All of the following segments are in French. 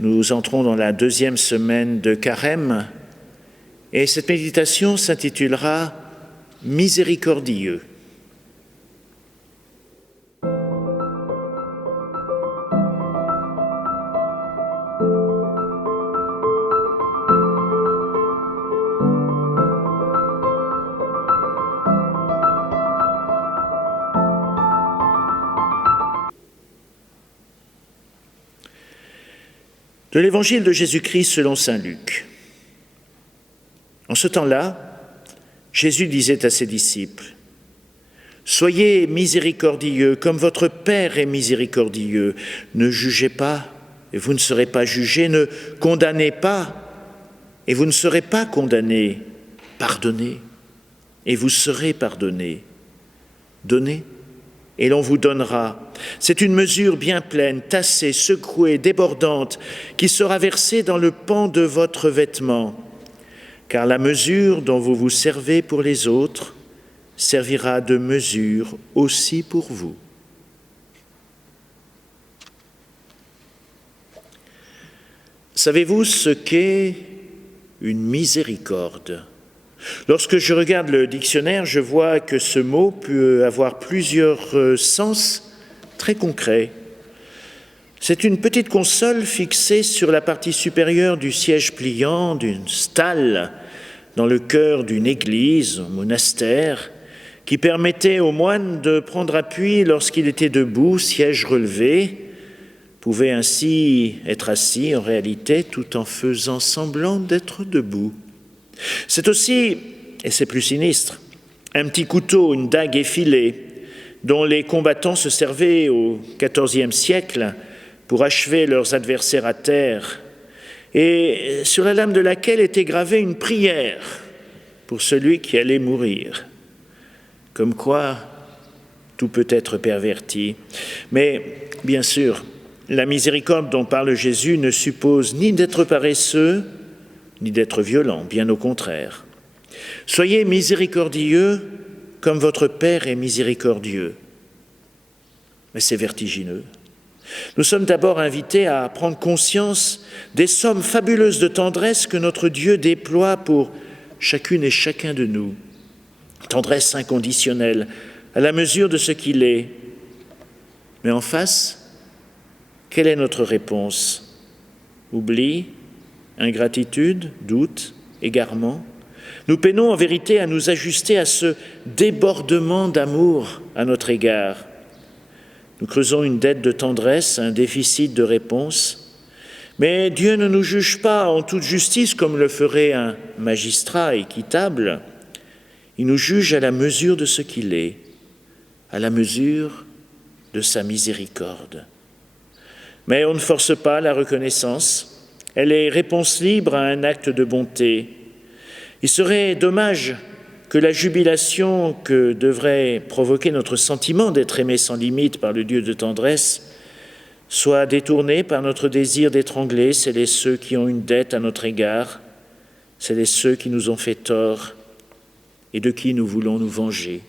Nous entrons dans la 2e semaine de Carême et cette méditation s'intitulera « Miséricordieux ». De l'Évangile de Jésus-Christ selon saint Luc. En ce temps-là, Jésus disait à ses disciples : « Soyez miséricordieux comme votre Père est miséricordieux. Ne jugez pas et vous ne serez pas jugés. Ne condamnez pas et vous ne serez pas condamnés. Pardonnez et vous serez pardonnés. Donnez et l'on vous donnera. C'est une mesure bien pleine, tassée, secouée, débordante, qui sera versée dans le pan de votre vêtement. Car la mesure dont vous vous servez pour les autres servira de mesure aussi pour vous. » Savez-vous ce qu'est une miséricorde ? Lorsque je regarde le dictionnaire, je vois que ce mot peut avoir plusieurs sens très concrets. C'est une petite console fixée sur la partie supérieure du siège pliant d'une stalle dans le chœur d'une église, un monastère, qui permettait aux moines de prendre appui lorsqu'il était debout, siège relevé, pouvait ainsi être assis en réalité tout en faisant semblant d'être debout. C'est aussi, et c'est plus sinistre, un petit couteau, une dague effilée, dont les combattants se servaient au XIVe siècle pour achever leurs adversaires à terre, et sur la lame de laquelle était gravée une prière pour celui qui allait mourir. Comme quoi, tout peut être perverti. Mais, bien sûr, la miséricorde dont parle Jésus ne suppose ni d'être paresseux, ni d'être violent, bien au contraire. Soyez miséricordieux comme votre Père est miséricordieux. Mais c'est vertigineux. Nous sommes d'abord invités à prendre conscience des sommes fabuleuses de tendresse que notre Dieu déploie pour chacune et chacun de nous. Tendresse inconditionnelle, à la mesure de ce qu'il est. Mais en face, quelle est notre réponse ? Oubli ? Ingratitude, doute, égarement. Nous peinons en vérité à nous ajuster à ce débordement d'amour à notre égard. Nous creusons une dette de tendresse, un déficit de réponse. Mais Dieu ne nous juge pas en toute justice comme le ferait un magistrat équitable. Il nous juge à la mesure de ce qu'il est, à la mesure de sa miséricorde. Mais on ne force pas la reconnaissance. Elle est réponse libre à un acte de bonté. Il serait dommage que la jubilation que devrait provoquer notre sentiment d'être aimé sans limite par le Dieu de tendresse soit détournée par notre désir d'étrangler celles et ceux qui ont une dette à notre égard, celles et ceux qui nous ont fait tort et de qui nous voulons nous venger.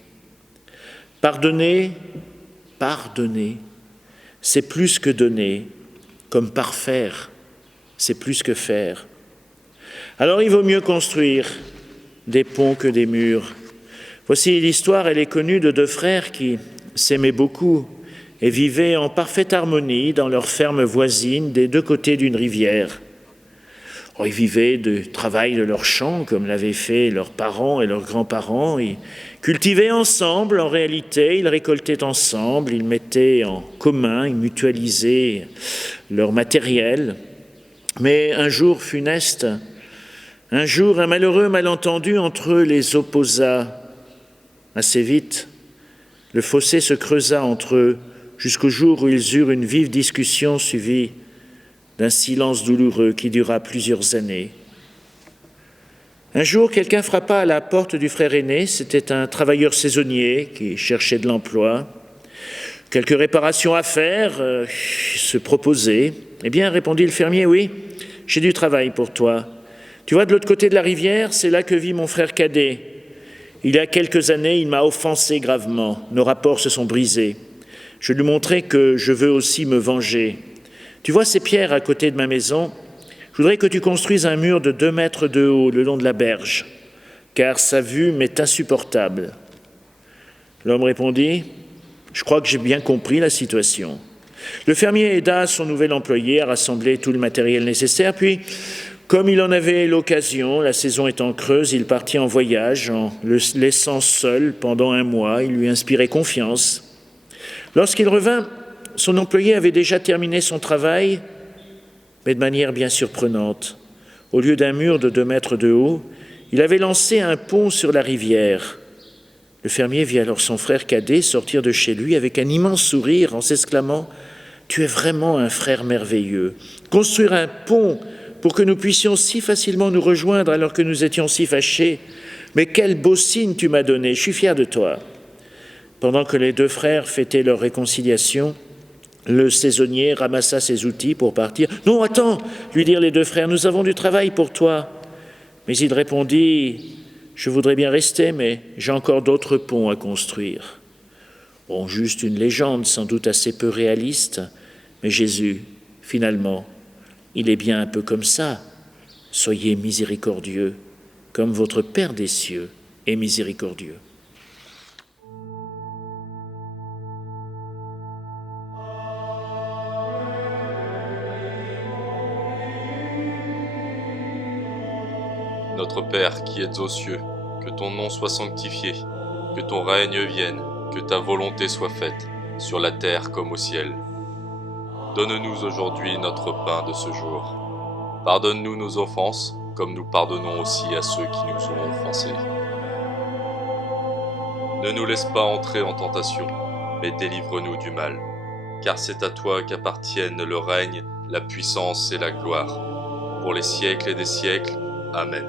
Pardonner, c'est plus que donner, comme parfaire. C'est plus que faire. Alors il vaut mieux construire des ponts que des murs. Voici l'histoire, elle est connue de deux frères qui s'aimaient beaucoup et vivaient en parfaite harmonie dans leur ferme voisine des deux côtés d'une rivière. Ils vivaient du travail de leurs champs comme l'avaient fait leurs parents et leurs grands-parents. Ils cultivaient ensemble, en réalité, ils récoltaient ensemble, ils mettaient en commun, ils mutualisaient leur matériel. Mais un jour funeste, un malheureux malentendu entre eux les opposa. Assez vite, le fossé se creusa entre eux jusqu'au jour où ils eurent une vive discussion suivie d'un silence douloureux qui dura plusieurs années. Un jour, quelqu'un frappa à la porte du frère aîné. C'était un travailleur saisonnier qui cherchait de l'emploi. Quelques réparations à faire se proposaient. « Eh bien, répondit le fermier, oui, j'ai du travail pour toi. Tu vois, de l'autre côté de la rivière, c'est là que vit mon frère cadet. Il y a quelques années, il m'a offensé gravement. Nos rapports se sont brisés. Je lui montrai que je veux aussi me venger. Tu vois ces pierres à côté de ma maison? Je voudrais que tu construises un mur de 2 mètres de haut le long de la berge, car sa vue m'est insupportable. » L'homme répondit: « Je crois que j'ai bien compris la situation. » Le fermier aida son nouvel employé à rassembler tout le matériel nécessaire, puis, comme il en avait l'occasion, la saison étant creuse, il partit en voyage, en le laissant seul pendant 1 mois. Il lui inspirait confiance. Lorsqu'il revint, son employé avait déjà terminé son travail, mais de manière bien surprenante. Au lieu d'un mur de 2 mètres de haut, il avait lancé un pont sur la rivière. Le fermier vit alors son frère cadet sortir de chez lui avec un immense sourire en s'exclamant: « Tu es vraiment un frère merveilleux. Construire un pont pour que nous puissions si facilement nous rejoindre alors que nous étions si fâchés. Mais quel beau signe tu m'as donné, je suis fier de toi. » Pendant que les 2 frères fêtaient leur réconciliation, le saisonnier ramassa ses outils pour partir. « Non, attends !» lui dirent les 2 frères, « nous avons du travail pour toi. » Mais il répondit: « Je voudrais bien rester, mais j'ai encore d'autres ponts à construire. » Bon, juste une légende, sans doute assez peu réaliste, mais Jésus, finalement, il est bien un peu comme ça. Soyez miséricordieux, comme votre Père des cieux est miséricordieux. Notre Père qui êtes aux cieux, que ton nom soit sanctifié, que ton règne vienne, que ta volonté soit faite, sur la terre comme au ciel. Donne-nous aujourd'hui notre pain de ce jour. Pardonne-nous nos offenses, comme nous pardonnons aussi à ceux qui nous ont offensés. Ne nous laisse pas entrer en tentation, mais délivre-nous du mal. Car c'est à toi qu'appartiennent le règne, la puissance et la gloire, pour les siècles et des siècles. Amen.